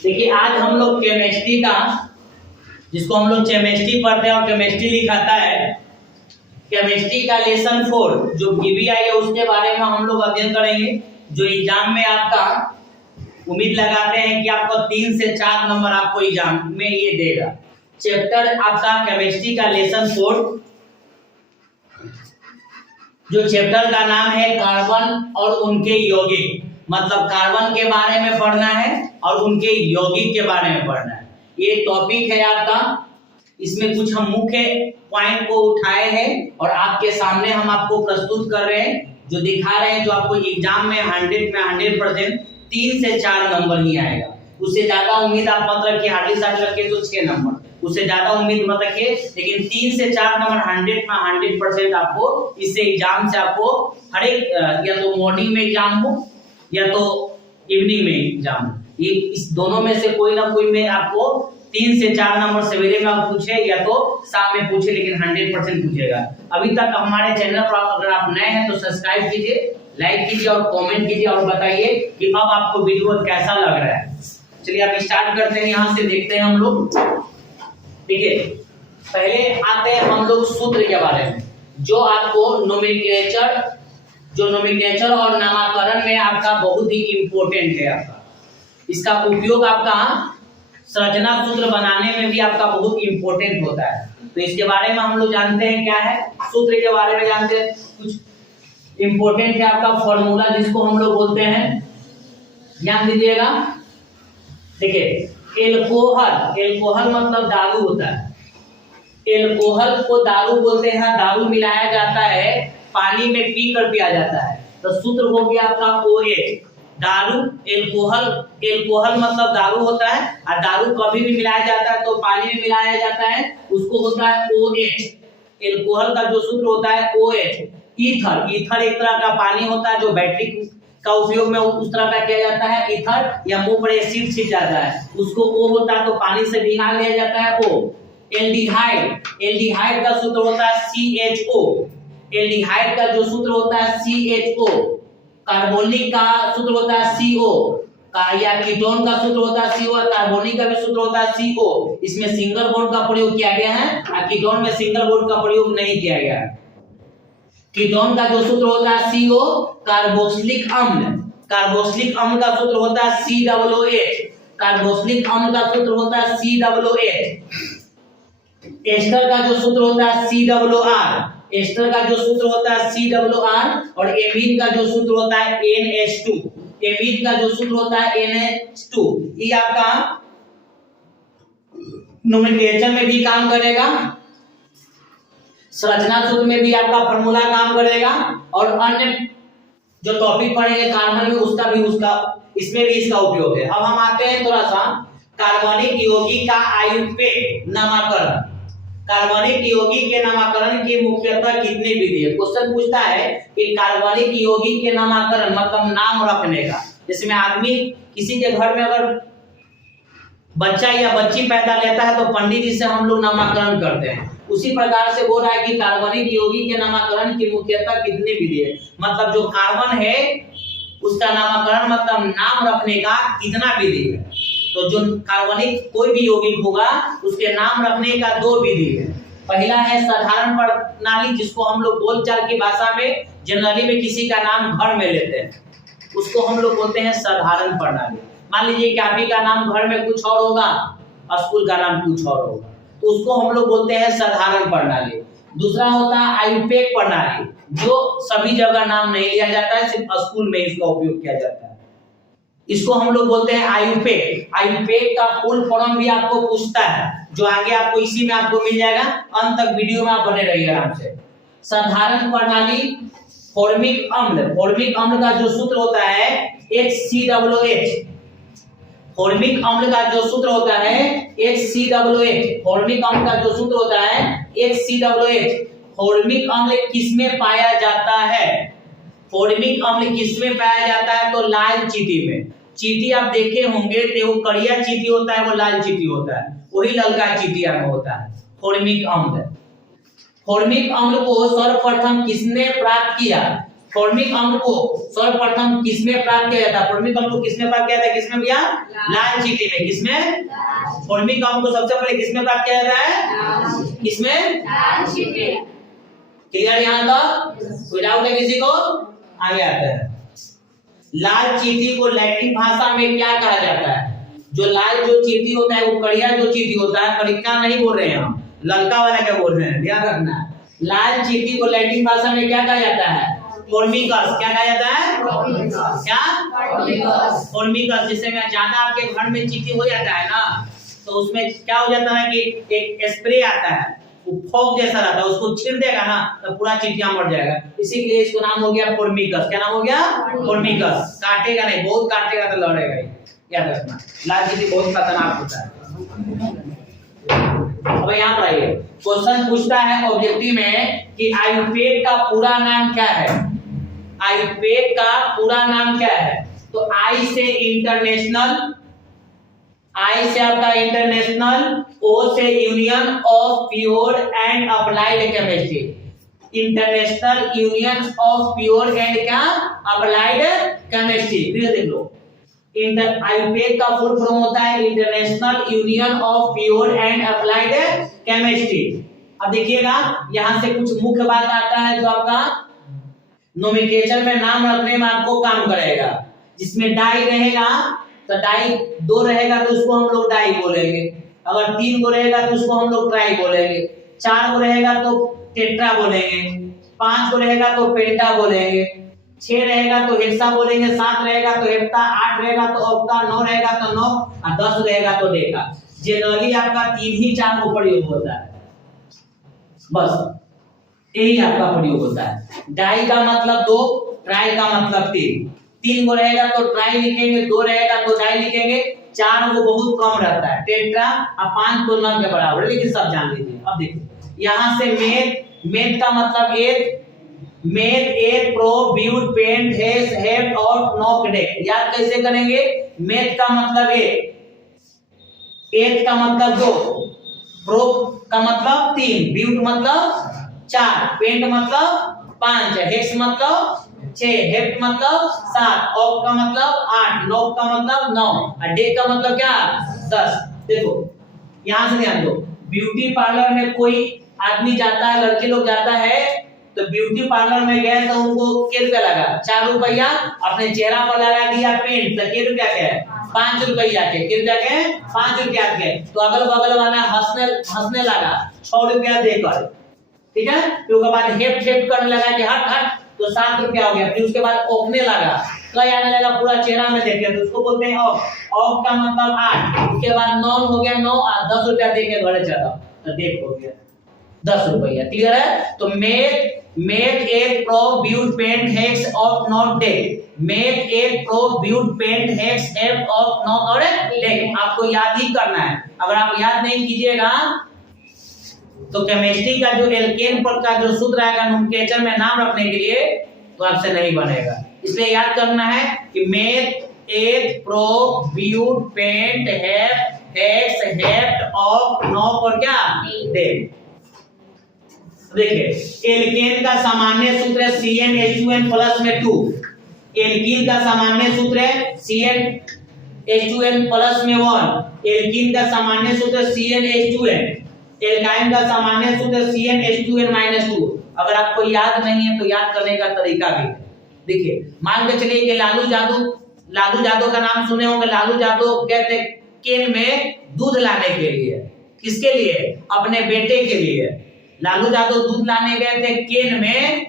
देखिए आज हम लोग केमिस्ट्री का, जिसको हम लोग केमिस्ट्री पढ़ते हैं और केमिस्ट्री लिखाता है, केमिस्ट्री का लेसन 4 जो पीबीआई है उसके बारे में हम लोग अध्ययन करेंगे। जो एग्जाम में आपका उम्मीद लगाते हैं कि आपको 3 से 4 नंबर आपको एग्जाम में ये देगा। चैप्टर आपका केमिस्ट्री का लेसन 4, जो चैप्टर का नाम है कार्बन और उनके यौगिक, मतलब कार्बन के बारे में पढ़ना है और उनके यौगिक के बारे में पढ़ना है। ये टॉपिक है आपका। इसमें कुछ हम मुख्य पॉइंट को उठाए हैं और आपके सामने हम आपको प्रस्तुत कर रहे हैं, जो दिखा रहे हैं, जो आपको एग्जाम में 100% 3 से 4 नंबर ही आएगा। उससे ज्यादा उम्मीद आप मत रखिए, हार्डली साथ रखिए तो 6 नंबर, उससे ज्यादा उम्मीद मत रखिए, लेकिन 3 से 4 नंबर 100% आपको इससे एग्जाम से आपको हर एक, या तो मॉर्निंग में एग्जाम हो या तो इवनिंग में एग्जाम हो, ये इस दोनों में से कोई ना कोई में आपको 3 से 4 नंबर सवेरे में आप पूछे या तो शाम में पूछे, लेकिन 100% पूछेगा। अभी तक हमारे चैनल पर अगर आप नए हैं तो सब्सक्राइब कीजिए, लाइक कीजिए और कमेंट कीजिए और बताइए कि अब आपको वीडियो कैसा लग रहा है। चलिए आप स्टार्ट करते हैं, यहाँ से देखते हैं हम लोग। ठीक है, पहले आते हैं हम लोग सूत्र के बारे में, जो आपको नोमेनक्लेचर और नामकरण में आपका बहुत ही इंपॉर्टेंट है। आपका इसका उपयोग आपका संरचना सूत्र बनाने में भी आपका बहुत इंपॉर्टेंट होता है। तो इसके बारे में हम लोग जानते हैं क्या है, सूत्र के बारे में जानते हैं। कुछ इंपॉर्टेंट है आपका फॉर्मूला, जिसको हम लोग बोलते हैं, ध्यान दीजिएगा। देखिए एल्कोहल मतलब दारू होता है। एल्कोहल को दारू बोलते हैं। दारू मिलाया जाता है, पानी में पी कर पिया जाता है। तो सूत्र हो गया आपका OH, दारू। एल्कोहल मतलब दारू होता है, और दारू कभी भी मिलाया जाता है तो पानी में मिलाया जाता है, उसको होता है OH। एल्कोहल का जो सूत्र होता है OH। ईथर एक तरह का पानी होता है, जो बैटरी का उपयोग में उस तरह का किया जाता है। ईथर या मुंह पर एसिड छिट जाता है, उसको O होता है, तो पानी से भिगा लिया जाता है O। एल्डिहाइड का सूत्र होता है CHO। एल्डिहाइड का जो सूत्र होता है CHO। कार्बोनिक का सूत्र होता है CO, या कीटोन का सूत्र होता है CO, कार्बोनिक का भी सूत्र होता है CO। इसमें सिंगल बॉन्ड का प्रयोग किया गया है, और कीटोन में सिंगल बॉन्ड का प्रयोग नहीं किया गया है। कीटोन का जो सूत्र होता है CO। कार्बोक्सिलिक अम्ल का सूत्र होता है COOH। कार्बोक्सिलिक अम्ल का सूत्र होता है COOH। एस्टर का जो सूत्र होता है COR। एस्टर का जो सूत्र होता है COR। और एमीन का जो सूत्र होता है NH2। एमीन का जो सूत्र होता है NH2। ये आपका नोमेनक्लेचर में भी काम करेगा, संरचना सूत्र में भी आपका फार्मूला काम करेगा, और अन्य जो टॉपिक पढ़ेंगे कार्बन में इसमें भी इसका उपयोग है। अब हम आते हैं थोड़ा सा कार्बनिक यौगिक का आयुर्वेद नामकरण। कार्बनिक यौगिक के नामकरण की मुख्यतः कितनी विधि है। क्वेश्चन पूछता है कि कार्बनिक यौगिक के नामकरण मतलब नाम रखने का। जिसमें आदमी किसी के घर में अगर बच्चा या बच्ची पैदा लेता है तो पंडित जी से हम लोग नामकरण करते हैं। उसी प्रकार से बोल रहा है कि कार्बनिक यौगिक के नामकरण की मुख्यतः कितनी विधि है, मतलब जो कार्बन है उसका नामकरण मतलब नाम रखने का कितना विधि है। तो जो कार्बनिक कोई भी यौगिक होगा उसके नाम रखने का 2 विधि है। पहला है साधारण प्रणाली, जिसको हम लोग बोलचाल की भाषा में जनरली में किसी का नाम घर में लेते हैं, उसको हम लोग बोलते हैं साधारण प्रणाली। मान लीजिए कि आप ही का नाम घर में कुछ और होगा और स्कूल का नाम कुछ और होगा, तो उसको हम लोग बोलते हैं साधारण प्रणाली। दूसरा होता है आयुर्वेद प्रणाली, जो सभी जगह नाम नहीं लिया जाता है, सिर्फ स्कूल में इसका उपयोग किया जाता है। इसको हम लोग बोलते हैं आयुर्वेद। आयुर्वेद का फुल फॉर्म भी आपको पूछता है, जो आगे आपको इसी में आपको मिल जाएगा। अंत तक वीडियो में आप बने रहिए आराम से। साधारण प्रणाली फॉर्मिक अम्ल का जो सूत्र होता है HCOOH। फॉर्मिक अम्ल का जो सूत्र होता है HCOOH। फॉर्मिक अम्ल का जो सूत्र होता है HCOOH। फॉर्मिक अम्ल किसमें पाया जाता है? फॉर्मिक अम्ल किसमें पाया जाता है? तो लाल चींटी में। चींटी आप देखे होंगे तो वो करिया चींटी होता है, वो लाल चींटी होता है, वही ललका चींटिया में होता है फॉर्मिक अम्ल। फॉर्मिक अम्ल को सर्वप्रथम किसने प्राप्त किया? फॉर्मिक अम्ल को सर्वप्रथम किसमें प्राप्त किया जाता है? फॉर्मिक अम्ल को किसमें प्राप्त किया जाता है? किसमें भैया? लाल चींटी में। किसमें? फॉर्मिक अम्ल को सबसे पहले किसमें प्राप्त किया जाता है? किसमें? लाल चींटी। क्लियर यहाँ तक? कोई डाउट है किसी को? आगे आते हैं। लाल चींटी को लैटिन भाषा में क्या कहा जाता है? जो लाल जो चींटी होता है वो कड़िया जो चींटी होता है, कड़िका नहीं बोल रहे हैं हम, ललका वाला क्या बोल रहे हैं, ध्यान रखना है। लाल चींटी को लैटिन भाषा में क्या कहा जाता है? फॉर्मिकस। क्या कहा जाता है? क्या? फॉर्मिकस। जिससे में ज्यादा आपके घर में चींटी हो जाता है ना, तो उसमें क्या हो जाता है कि एक स्प्रे आता है, वो फॉग जैसा रहता है, उसको छीड़ देगा ना तो पूरा चींटियां मर जाएगा। इसी के लिए इसको नाम हो गया फॉर्मिकस। क्या नाम हो गया? फॉर्मिकस। काटेगा नहीं, बहुत काटेगा तो लड़ेगा ही, याद रखना। लाल चींटी बहुत खतरनाक होता है। अब यहाँ पर आइए, क्वेश्चन पूछता है ऑब्जेक्टिव में कि आयुर्वेद का पूरा नाम क्या है? आयुर्वेद का पूरा नाम क्या है? तो आई से इंटरनेशनल, आई से आपका इंटरनेशनल, ओ से union of pure and applied chemistry. International union of pure and क्या? Applied chemistry. फिर देख लो, आयुर्वेद का फुल फॉर्म होता है international union of pure and applied chemistry. अब देखिएगा यहां से कुछ मुख्य बात आता है जो आपका नोमेनक्लेचर में नाम रखने में आपको काम करेगा। जिसमें डाई रहेगा तो डाई 2 रहेगा तो उसको हम लोग डाई बोलेंगे, अगर 3 को रहेगा तो उसको हम लोग ट्राई बोलेंगे, 4 को रहेगा तो टेट्रा बोलेंगे, 5 को रहेगा तो पेंटा बोलेंगे, 6 रहेगा तो हेक्सा बोलेंगे, 7 रहेगा तो हेप्टा, 8 रहेगा तो ऑक्टा, 9 रहेगा तो 9 और 10 रहेगा तो डेका। जनरली आपका 3 ही 4 को प्रयोग होता है, बस यही आपका प्रयोग होता है। डाई का मतलब 2, ट्राई का मतलब 3। 3 को रहेगा तो ट्राई लिखेंगे, 2 रहेगा तो डाई लिखेंगे, 4 को बहुत कम रहता है टेट्रा और 5 तो न के बराबर, लेकिन सब जान लीजिए। अब देखिए यहाँ से मेथ का मतलब एक प्रो ब्यूट पेंट हेस हेप और नॉक डेक। याद कैसे करेंगे? मेथ का मतलब एक का मतलब 2, प्रो का मतलब 3, ब्यूट मतलब 4, पेंट मतलब 5, हेक्स मतलब 6, हेप मतलब 7, ऑफ का मतलब 8, नॉक का मतलब 9 और डे का मतलब क्या? 10। देखो यहां से ध्यान दो, ब्यूटी पार्लर में कोई आदमी जाता है, लड़के लोग जाता है, तो ब्यूटी पार्लर में गए तो उनको क्या रुपया लगा? 4 रुपया। अपने चेहरा पर लगा दिया पेंट, तो क्या रुपया के? 5 रुपया के। कितना के? 5 रुपया के। तो अगल बगल वाला हंसने लगा 6 रुपया देकर, ठीक है। फिर उसके बाद हेप करने लगा कि हट, तो 7 रुपया हो गया। फिर उसके बाद ओखने लगा, कई आने लगा, पूरा चेहरा में देख के, तो उसको बोलते हैं ऑफ का मतलब 8। उसके बाद 9 हो गया 9 और 10 रुपया दे के घर चला, तो देख हो गया 10 रुपया। क्लियर है? तो meth eth prop but pent hex ऑफ non dec. Meth eth prop but pent hex hept ऑफ नॉट और डेक। आपको याद ही करना है, अगर आप याद नहीं कीजिएगा तो केमिस्ट्री का जो एल्केन पर का जो सूत्र आएगा नोमेनक्लेचर में नाम रखने के लिए, तो आपसे नहीं बनेगा। इसलिए याद करना है कि meth eth prop but pent hex hept ऑफ नॉट और क्या? डेक। देखिए एल्केन का सामान्य सूत्र है CnH2n प्लस में 2। एल्कीन का सामान्य सूत्र है CnH2n प्लस में 1। एल्कीन का सामान्य सूत्र CnH2n। एल्काइन का सामान्य सूत्र CnH2n माइनस 2। अगर आपको याद नहीं है तो याद करने का तरीका भी है। देखिए मान के चलिए कि लालू यादव का नाम सुने होंगे। लालू यादव कहते केन में दूध लाने के लिए, किसके लिए? अपने बेटे के लिए। लालू यादव दूध लाने गए थे केन में,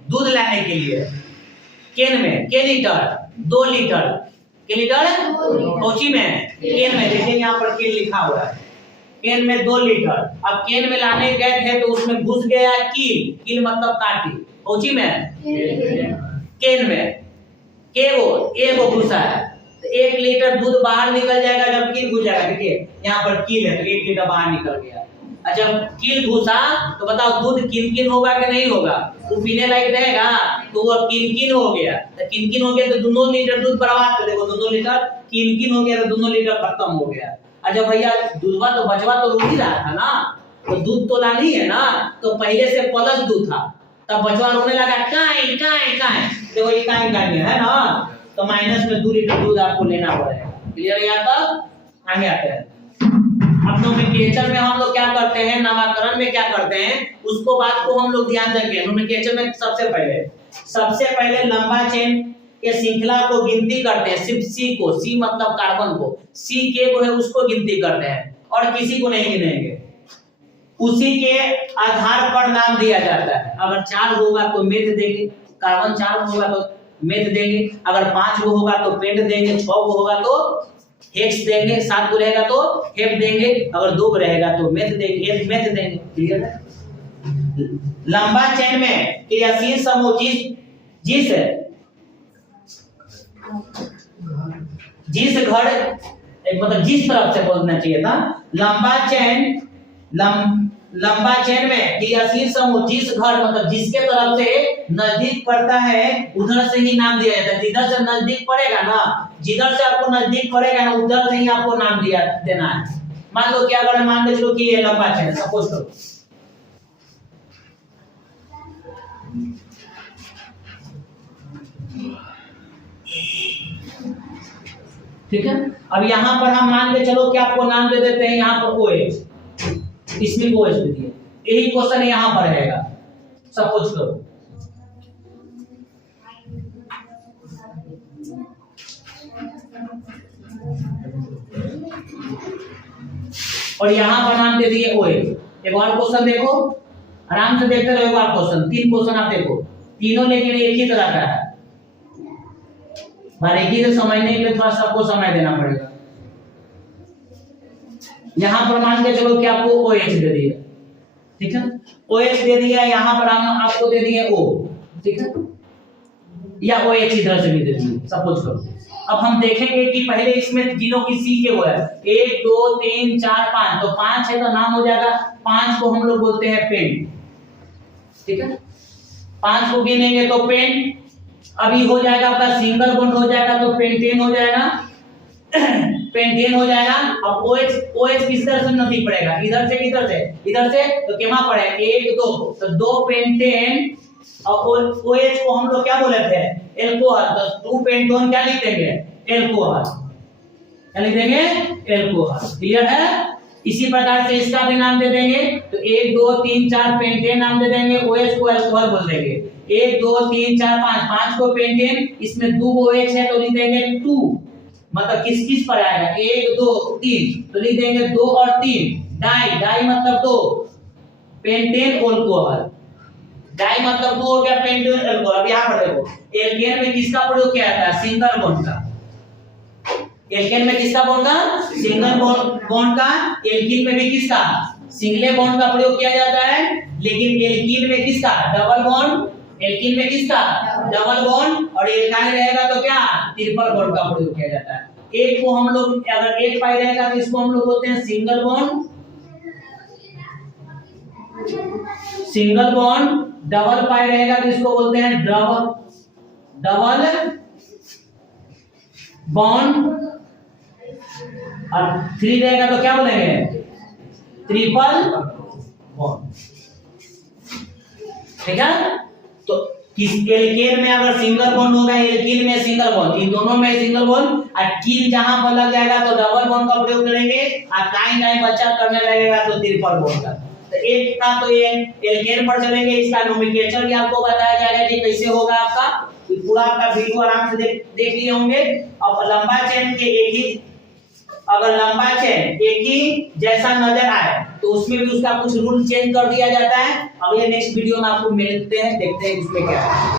दूध लाने के लिए। केन में के लीटर? 2 लीटर। के लीटर कोची में? केन में। देखिए यहाँ पर केन लिखा हुआ है, केन में 2 लीटर। अब केन में लाने गए थे तो उसमें घुस गया कील मतलब काटी। कोची में? केन में। एगो घुसा है, तो 1 लीटर दूध बाहर निकल जाएगा जब कील घुस जाएगा। देखिए यहाँ पर कील है तो 1 लीटर बाहर निकल गया। जब कील घुसा तो बताओ दूध किन होगा कि नहीं होगा? वो पीने लायक रहेगा, तो वो किन हो गया। तो किन हो गया तो 2 लीटर दूध बर्बाद कर। देखो 2 लीटर किन हो गया तो 2 लीटर खत्म हो गया। अच्छा भैया दूधवा तो बचवा तो रोक ही रहा था ना, तो दूध तो लानी है ना, तो पहले से प्लस 2 था, तब बचवा रोने लगा काई काई काई, देखो ये काई काई है ना, तो माइनस में 2 लीटर दूध आपको लेना पड़ेगा। क्लियर है? तब आगे आते हैं। अब नोमेनक्लेचर में हम लोग क्या करते हैं, नामकरण में क्या करते हैं, उसको बात को हम लोग ध्यान देंगे। नोमेनक्लेचर में सबसे पहले लंबा चेन के श्रृंखला को गिनती करते हैं, सिर्फ सी को, सी मतलब कार्बन को, सी के को है उसको गिनती करते हैं और किसी को नहीं गिनेंगे। उसी के आधार पर नाम दिया जाता है। अगर 4 होगा तो मेथ देंगे, कार्बन 4 होगा तो मेथ देंगे, अगर 5 को होगा तो पेंट देंगे, 6 को होगा तो हेक्स देंगे, 7 को रहेगा तो हेप देंगे, अगर 2 को रहेगा तो मेथ देंगे, मेथ देंगे। क्लियर है? लंबा चेन में क्रियाशील समूह जिस घर मतलब जिस तरफ से बोलना चाहिए था, लंबा चेन में क्रियाशील समूह जिस घर मतलब जिसके तरफ से नजदीक पड़ता है उधर से ही नाम दिया जाता है। जिधर से नजदीक पड़ेगा ना, जिधर से आपको नजदीक पड़ेगा ना, उधर से ही आपको नाम देना है। मान लो कि अगर मान लो कि ये लंबा चेन, सपोज करो ठीक है। अब यहाँ पर हम मान के चलो कि आपको नाम दे देते हैं यहाँ पर OH, इसमें OH दे दिए, यही क्वेश्चन यहाँ पर रहेगा, सपोज करो। और यहाँ पर नाम दे दिए OH। एक और क्वेश्चन देखो, आराम से देखते रहो आप क्वेश्चन, 3 क्वेश्चन आप देखो, तीनों लेकिन एक ही तरह का है। बारीकी से समझने के लिए थोड़ा सबको समय देना पड़ेगा। यहाँ पर मान के चलो कि आपको OH दे दिया, ठीक है, OH दे दिया, यहाँ पर हम आपको दे दिए O, ठीक है, या OH इधर से भी दे दिए, सपोज करो। अब हम देखेंगे कि पहले इसमें जिनों की सी के वो है 1 2 3 4 5, तो 5 है तो नाम हो जाएगा 5 को हम लोग बोलते हैं पेंट, ठीक है, 5 को गिनेंगे तो पेंट। अभी हो जाएगा आपका सिंगल बॉन्ड हो जाएगा तो पेंटेन हो जाएगा, पेंटेन हो जाएगा। अब OH किस तरह से नजदीक पड़ेगा, इधर से किधर से, इधर से, तो क्या पड़ेगा 1 2, तो 2 पेंटेन। और OH को हम लोग क्या बोले थे, एल्कोहल, तो 2 पेंटोन क्या लिख देंगे, एल्कोहल, क्या लिख देंगे, एल्कोहल। क्लियर है? इसी प्रकार से इसका भी नाम दे देंगे, तो 1 2 3 4 पेंटेन नाम दे देंगे, OH को एल्कोहल बोल देंगे। 1 2 3 4 5 को पेंटेन, इसमें 2 OH है तो लिख देंगे 2, मतलब किस किस पर आएगा 1 2 3, तो लिख देंगे 2 और 3। डाई मतलब 2, पेंटेन एल्कोहल, डाई मतलब 2 हो गया, पेंटेन एल्कोहल। अब यहाँ पर देखो एल्केन में किसका प्रयोग किया जाता है, सिंगल बॉन्ड का। एल्केन में किसका बॉन्ड का, सिंगल बॉन्ड का। एल्कीन में भी किसका, सिंगल बॉन्ड का प्रयोग किया जाता है, लेकिन एल्कीन में किसका, डबल बॉन्ड। एल्कीन में किसका, डबल बॉन्ड, और एल्काइल रहेगा तो क्या, ट्रिपल बॉन्ड का प्रयोग किया जाता है। एक को हम लोग अगर एक पाई रहेगा तो इसको हम लोग बोलते हैं single bond, single bond. Double pi रहेगा तो इसको बोलते हैं डबल बॉन्ड, और 3 रहेगा तो क्या बोलेंगे, ट्रिपल बॉन्ड, ठीक है। तो किस एल्केन में अगर सिंगल बॉन्ड होगा, एल्कीन में सिंगल बॉन्ड, इन दोनों में सिंगल बॉन्ड, और कीन जहां पर लग जाएगा तो डबल बॉन्ड का प्रयोग करेंगे, और काइन बच्चा करने लगेगा तो ट्रिपल बॉन्ड का। तो एक का तो ये एल्केन पर चलेंगे, इसका नोमेनक्लेचर भी आपको बताया जाएगा कि कैसे होगा आपका, पूरा आपका वीडियो आराम से देख लिए होंगे। अब लंबा चेन के एक ही, अगर लंबा चेन एक ही जैसा नजर आए तो उसमें भी उसका कुछ रूल चेंज कर दिया जाता है। अगले नेक्स्ट वीडियो में आपको मिलते हैं, देखते हैं इसमें क्या है।